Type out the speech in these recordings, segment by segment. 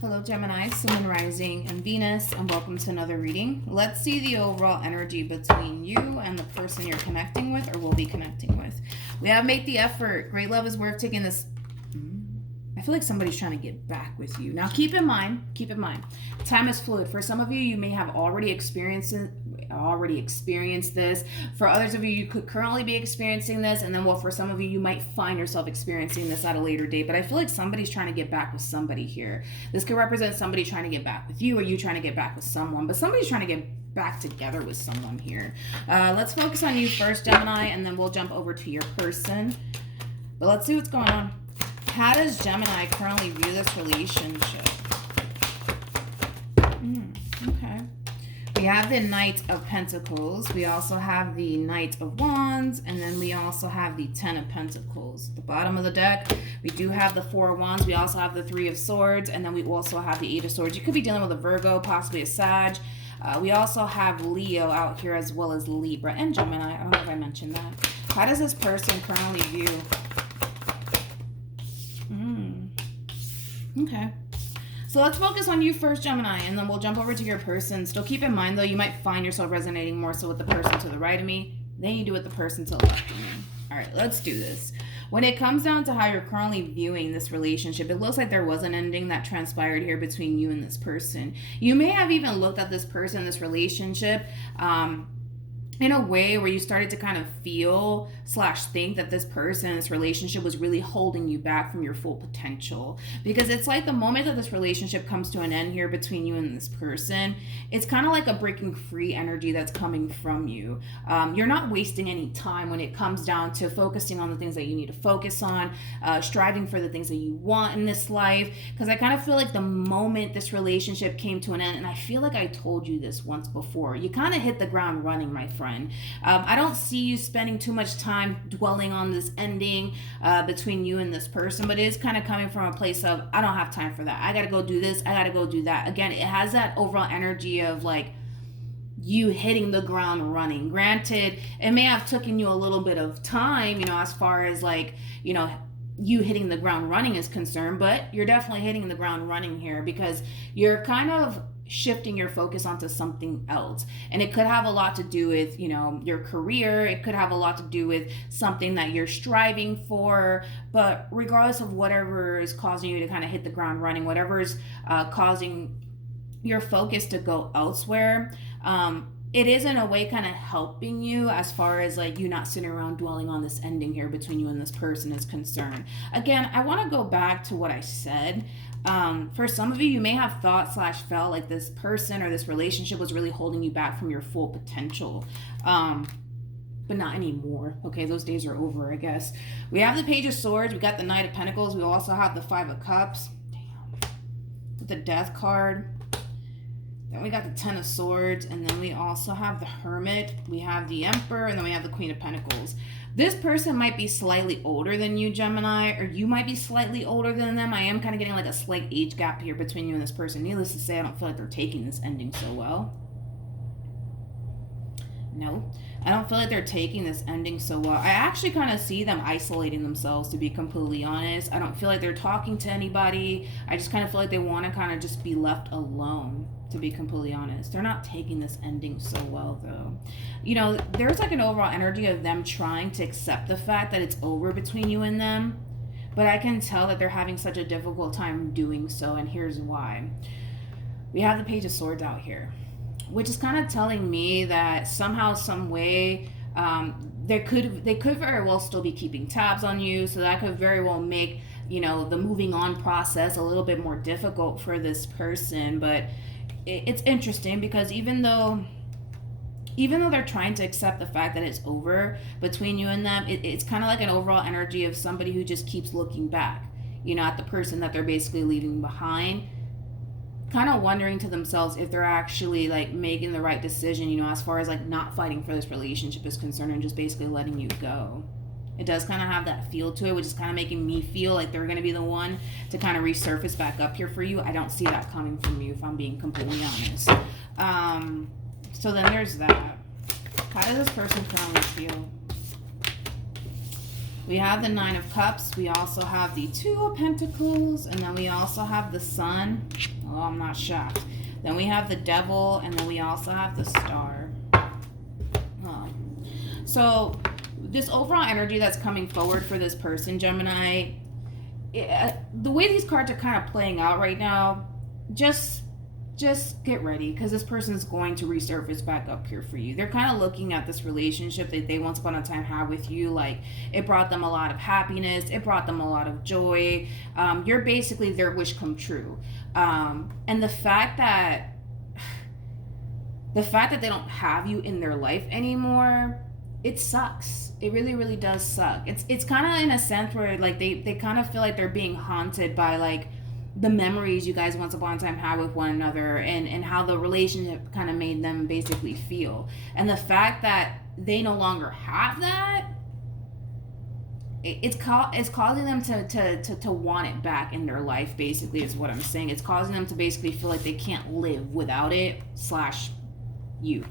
Hello Gemini, Sun, Rising, and Venus, and welcome to another reading. Let's see the overall energy between you and the person you're connecting with or will be connecting with. We have Make the Effort. Great love is worth taking this. I feel like somebody's trying to get back with you. Now keep in mind, time is fluid. For some of you, you may have already experienced this. For others of you, you could currently be experiencing this, and then for some of you, you might find yourself experiencing this at a later date. But I feel like somebody's trying to get back with somebody here. This could represent somebody trying to get back with you, or you trying to get back with someone, but somebody's trying to get back together with someone here. Let's focus on you first, Gemini, and then we'll jump over to your person. But let's see what's going on. How does Gemini currently view this relationship? Okay. We have the Knight of Pentacles. We also have the Knight of Wands. And then we also have the Ten of Pentacles. At the bottom of the deck, we do have the Four of Wands. We also have the Three of Swords. And then we also have the Eight of Swords. You could be dealing with a Virgo, possibly a Sag. We also have Leo out here as well as Libra and Gemini. I don't know if I mentioned that. How does this person currently view? Okay. So let's focus on you first, Gemini, and then we'll jump over to your person. Still keep in mind, though, you might find yourself resonating more so with the person to the right of me than you do with the person to the left of me. All right, let's do this. When it comes down to how you're currently viewing this relationship, it looks like there was an ending that transpired here between you and this person. You may have even looked at this person, this relationship, in a way where you started to kind of feel / think that this person, this relationship was really holding you back from your full potential. Because it's like the moment that this relationship comes to an end here between you and this person, it's kind of like a breaking free energy that's coming from you. You're not wasting any time when it comes down to focusing on the things that you need to focus on, striving for the things that you want in this life. Because I kind of feel like the moment this relationship came to an end, and I feel like I told you this once before, you kind of hit the ground running, my friend. I don't see you spending too much time dwelling on this ending between you and this person, but it is kind of coming from a place of, I don't have time for that. I got to go do this. I got to go do that. Again, it has that overall energy of like you hitting the ground running. Granted, it may have taken you a little bit of time, as far as like, you hitting the ground running is concerned, but you're definitely hitting the ground running here because you're kind of shifting your focus onto something else. And it could have a lot to do with, your career. It could have a lot to do with something that you're striving for. But regardless of whatever is causing you to kind of hit the ground running, whatever is causing your focus to go elsewhere, it is in a way kind of helping you as far as like you not sitting around dwelling on this ending here between you and this person is concerned. Again, I want to go back to what I said. For some of you, you may have thought / felt like this person or this relationship was really holding you back from your full potential. But not anymore. Okay, those days are over, I guess. We have the Page of Swords. We got the Knight of Pentacles. We also have the Five of Cups. Damn. With the Death card. Then we got the Ten of Swords, and then we also have the Hermit. We have the Emperor, and then we have the Queen of Pentacles. This person might be slightly older than you, Gemini, or you might be slightly older than them. I am kind of getting like a slight age gap here between you and this person. Needless to say, I don't feel like they're taking this ending so well. No, I don't feel like they're taking this ending so well. I actually kind of see them isolating themselves, to be completely honest. I don't feel like they're talking to anybody. I just kind of feel like they want to kind of just be left alone, to be completely honest. They're not taking this ending so well, though. There's like an overall energy of them trying to accept the fact that it's over between you and them. But I can tell that they're having such a difficult time doing so, and here's why. We have the Page of Swords out here, which is kind of telling me that somehow, some way, they could very well still be keeping tabs on you. So that could very well make, the moving on process a little bit more difficult for this person. But it's interesting because even though they're trying to accept the fact that it's over between you and them, it's kind of like an overall energy of somebody who just keeps looking back, at the person that they're basically leaving behind, kind of wondering to themselves if they're actually like making the right decision, as far as like not fighting for this relationship is concerned and just basically letting you go. It does kind of have that feel to it, which is kind of making me feel like they're going to be the one to kind of resurface back up here for you. I don't see that coming from you, if I'm being completely honest. So then there's that. How does this person currently feel? We have the Nine of Cups. We also have the Two of Pentacles. And then we also have the Sun. Oh, I'm not shocked. Then we have the Devil. And then we also have the Star. Oh. So this overall energy that's coming forward for this person, Gemini, the way these cards are kind of playing out right now, just get ready, because this person is going to resurface back up here for you. They're kind of looking at this relationship that they once upon a time had with you, like it brought them a lot of happiness, it brought them a lot of joy. You're basically their wish come true. And the fact that they don't have you in their life anymore, it sucks. It really, really does suck. It's kind of in a sense where like they kind of feel like they're being haunted by like the memories you guys once upon a time had with one another, and how the relationship kind of made them basically feel. And the fact that they no longer have that, it's causing them to want it back in their life, basically, is what I'm saying. It's causing them to basically feel like they can't live without it / you,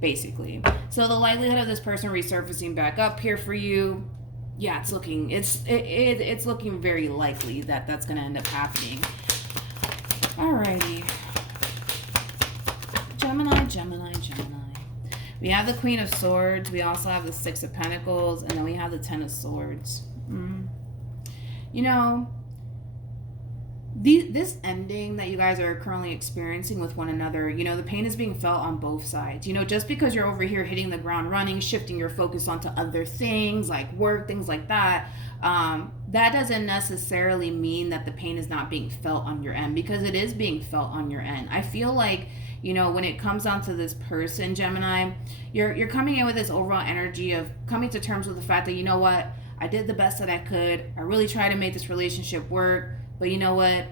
basically. So the likelihood of this person resurfacing back up here for you, yeah, it's looking very likely that that's going to end up happening. Alrighty. Gemini. We have the Queen of Swords. We also have the Six of Pentacles. And then we have the Ten of Swords. You know, this ending that you guys are currently experiencing with one another, you know, the pain is being felt on both sides. You know, just because you're over here hitting the ground running, shifting your focus onto other things like work, things like that, that doesn't necessarily mean that the pain is not being felt on your end, because it is being felt on your end. I feel like, you know, when it comes down to this person, Gemini, you're coming in with this overall energy of coming to terms with the fact that, you know what, I did the best that I could. I really tried to make this relationship work. But you know what?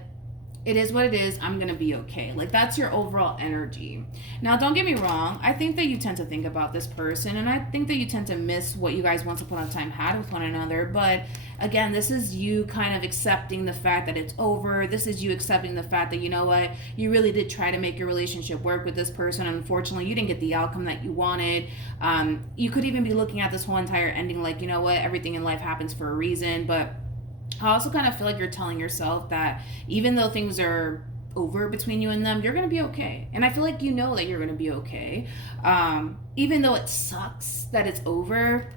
It is what it is. I'm going to be okay. Like, that's your overall energy. Now, don't get me wrong. I think that you tend to think about this person, and I think that you tend to miss what you guys once upon a time had with one another. But again, this is you kind of accepting the fact that it's over. This is you accepting the fact that, you know what, you really did try to make your relationship work with this person. Unfortunately, you didn't get the outcome that you wanted. You could even be looking at this whole entire ending like, you know what, everything in life happens for a reason. But I also kind of feel like you're telling yourself that even though things are over between you and them, you're going to be okay. And I feel like you know that you're going to be okay. Even though it sucks that it's over,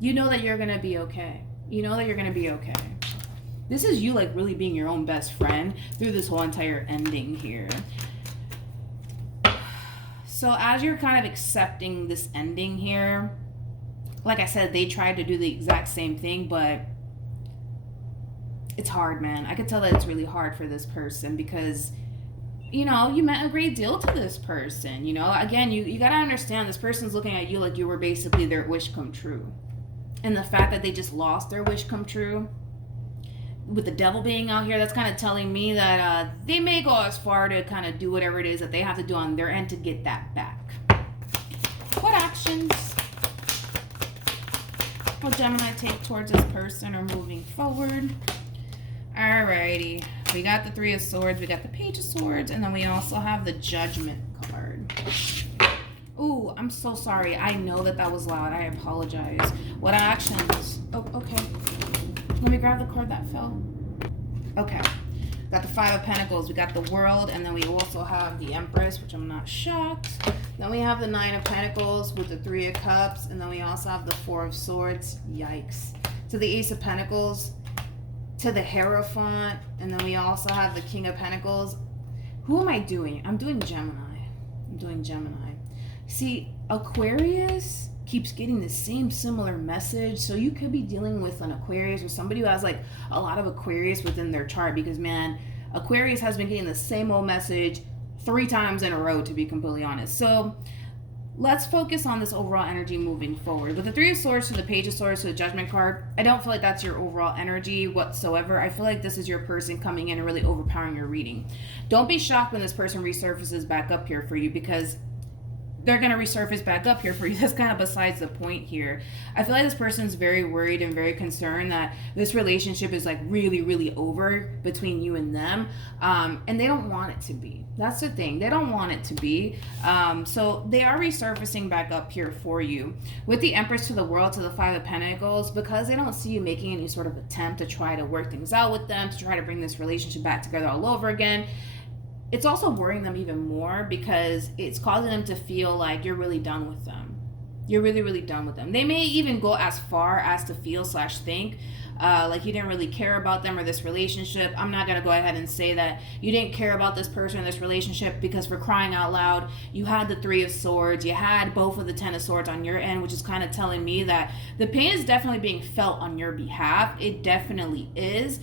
you know that you're going to be okay. You know that you're going to be okay. This is you like really being your own best friend through this whole entire ending here. So as you're kind of accepting this ending here, like I said, they tried to do the exact same thing, but it's hard, man. I could tell that it's really hard for this person because, you know, you meant a great deal to this person. You know, again, you got to understand this person's looking at you like you were basically their wish come true. And the fact that they just lost their wish come true, with the devil being out here, that's kind of telling me that they may go as far to kind of do whatever it is that they have to do on their end to get that back. What actions will Gemini take towards this person or moving forward? Alrighty, we got the Three of Swords, we got the Page of Swords, and then we also have the Judgment card. Ooh, I'm so sorry. I know that was loud. I apologize. What actions? Oh, okay. Let me grab the card that fell. Okay. Got the Five of Pentacles. We got the World, and then we also have the Empress, which I'm not shocked. Then we have the Nine of Pentacles with the Three of Cups, and then we also have the Four of Swords. Yikes. To the Ace of Pentacles, to the Hierophant, and then we also have the King of Pentacles. Who am I doing? I'm doing Gemini. See, Aquarius keeps getting the same similar message. So you could be dealing with an Aquarius or somebody who has like a lot of Aquarius within their chart, because man, Aquarius has been getting the same old message 3 times in a row, to be completely honest. So let's focus on this overall energy moving forward. With the Three of Swords to the Page of Swords to the Judgment card, I don't feel like that's your overall energy whatsoever. I feel like this is your person coming in and really overpowering your reading. Don't be shocked when this person resurfaces back up here for you, because they're going to resurface back up here for you. That's kind of besides the point here. I feel like this person's very worried and very concerned that this relationship is like really, really over between you and them. And they don't want it to be. That's the thing. They don't want it to be. So they are resurfacing back up here for you. With the Empress to the World, to the Five of Pentacles, because they don't see you making any sort of attempt to try to work things out with them, to try to bring this relationship back together all over again. It's also worrying them even more because it's causing them to feel like you're really done with them. You're really, really done with them. They may even go as far as to feel / think like you didn't really care about them or this relationship. I'm not going to go ahead and say that you didn't care about this person or this relationship, because for crying out loud, you had the Three of Swords, you had both of the Ten of Swords on your end, which is kind of telling me that the pain is definitely being felt on your behalf. It definitely is.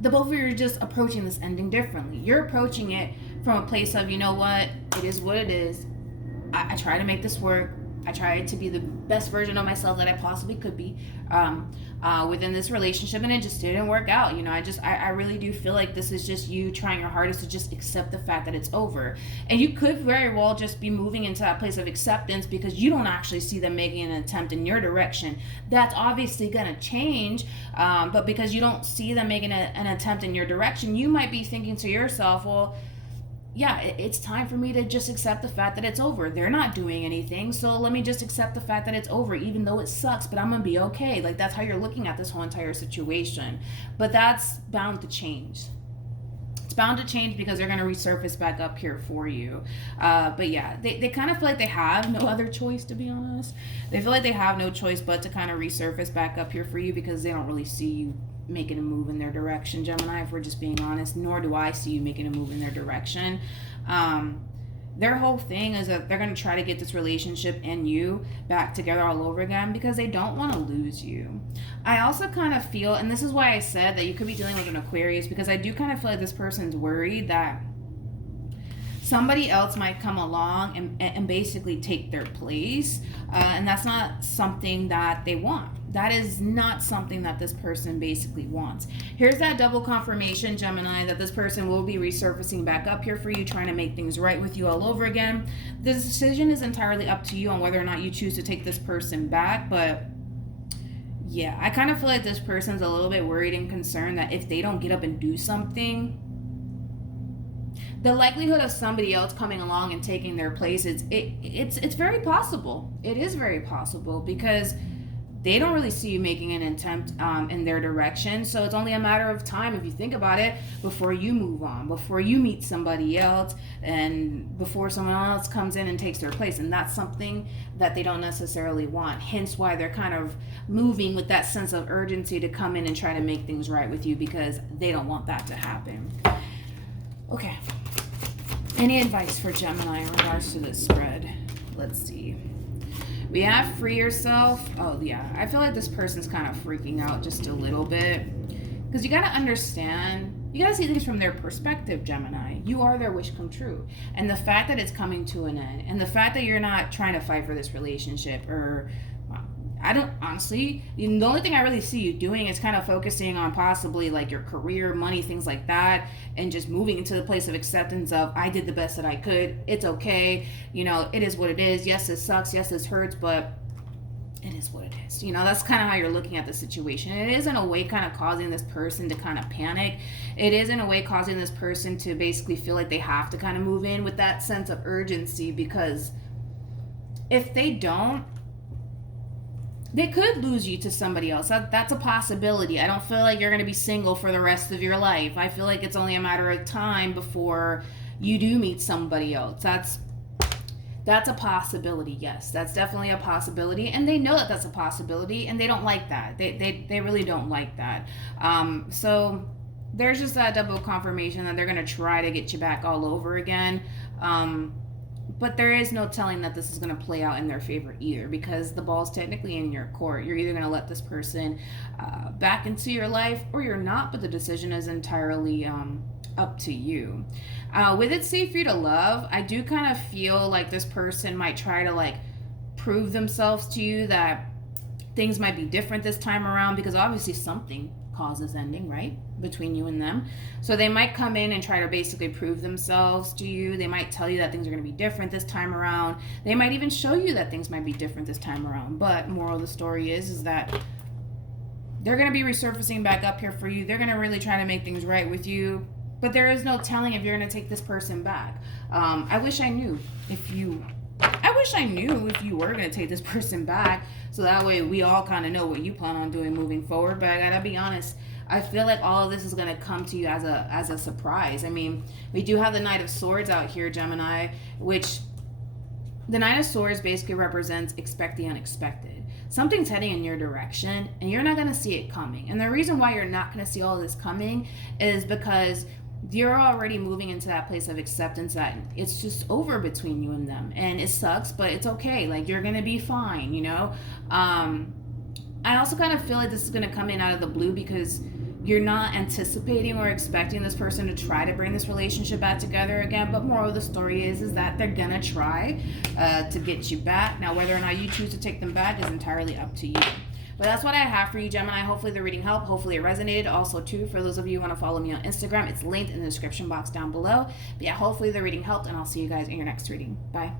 The both of you are just approaching this ending differently. You're approaching it from a place of, you know what, it is what it is. I try to make this work. I tried to be the best version of myself that I possibly could be within this relationship, and it just didn't work out. You know, I really do feel like this is just you trying your hardest to just accept the fact that it's over. And you could very well just be moving into that place of acceptance because you don't actually see them making an attempt in your direction. That's obviously going to change, but because you don't see them making an attempt in your direction, you might be thinking to yourself, well, yeah, it's time for me to just accept the fact that it's over. They're not doing anything, so let me just accept the fact that it's over, even though it sucks, but I'm going to be okay. Like, that's how you're looking at this whole entire situation. But that's bound to change. It's bound to change because they're going to resurface back up here for you. But yeah, they kind of feel like they have no other choice, to be honest. They feel like they have no choice but to kind of resurface back up here for you because they don't really see you making a move in their direction, Gemini, if we're just being honest. Nor do I see you making a move in their direction. Their whole thing is that they're going to try to get this relationship and you back together all over again because they don't want to lose you. I also kind of feel, and this is why I said that you could be dealing with an Aquarius, because I do kind of feel like this person's worried that somebody else might come along and basically take their place, and that's not something that they want. That is not something that this person basically wants. Here's that double confirmation, Gemini, that this person will be resurfacing back up here for you, trying to make things right with you all over again. The decision is entirely up to you on whether or not you choose to take this person back, but yeah, I kind of feel like this person's a little bit worried and concerned that if they don't get up and do something, the likelihood of somebody else coming along and taking their place, it's very possible. It is very possible because they don't really see you making an attempt in their direction. So it's only a matter of time, if you think about it, before you move on, before you meet somebody else, and before someone else comes in and takes their place. And that's something that they don't necessarily want. Hence why they're kind of moving with that sense of urgency to come in and try to make things right with you, because they don't want that to happen. Okay. Any advice for Gemini in regards to this spread? Let's see. We have free yourself. Oh, yeah. I feel like this person's kind of freaking out just a little bit. Because you got to understand, you got to see things from their perspective, Gemini. You are their wish come true. And the fact that it's coming to an end, and the fact that you're not trying to fight for this relationship, or I don't, honestly, the only thing I really see you doing is kind of focusing on possibly like your career, money, things like that, and just moving into the place of acceptance of, I did the best that I could. It's okay. You know, it is what it is. Yes, it sucks. Yes, this hurts, but it is what it is. You know, that's kind of how you're looking at the situation. It is in a way kind of causing this person to kind of panic. It is in a way causing this person to basically feel like they have to kind of move in with that sense of urgency, because if they don't, they could lose you to somebody else. That's a possibility. I don't feel like you're going to be single for the rest of your life. I feel like it's only a matter of time before you do meet somebody else. That's a possibility, yes. That's definitely a possibility. And they know that that's a possibility, and they don't like that. They really don't like that. So there's just that double confirmation that they're going to try to get you back all over again. But there is no telling that this is going to play out in their favor either, because the ball's technically in your court. You're either going to let this person back into your life, or you're not, but the decision is entirely up to you. With it safe for you to love, I do kind of feel like this person might try to like prove themselves to you that things might be different this time around, because obviously something cause this ending, right? Between you and them. So they might come in and try to basically prove themselves to you. They might tell you that things are going to be different this time around. They might even show you that things might be different this time around. But moral of the story is that they're going to be resurfacing back up here for you. They're going to really try to make things right with you. But there is no telling if you're going to take this person back. I wish I knew if you were going to take this person back, so that way we all kind of know what you plan on doing moving forward. But I gotta be honest, I feel like all of this is going to come to you as a surprise. I mean, we do have the Knight of Swords out here, Gemini, which the Knight of Swords basically represents expect the unexpected. Something's heading in your direction and you're not going to see it coming. And the reason why you're not going to see all of this coming is because you're already moving into that place of acceptance that it's just over between you and them. And it sucks, but it's okay. Like, you're going to be fine, you know? I also kind of feel like this is going to come in out of the blue because you're not anticipating or expecting this person to try to bring this relationship back together again. But moral of the story is that they're going to try to get you back. Now, whether or not you choose to take them back is entirely up to you. But that's what I have for you, Gemini. Hopefully the reading helped. Hopefully it resonated. Also, too, for those of you who want to follow me on Instagram, it's linked in the description box down below. But yeah, hopefully the reading helped, and I'll see you guys in your next reading. Bye.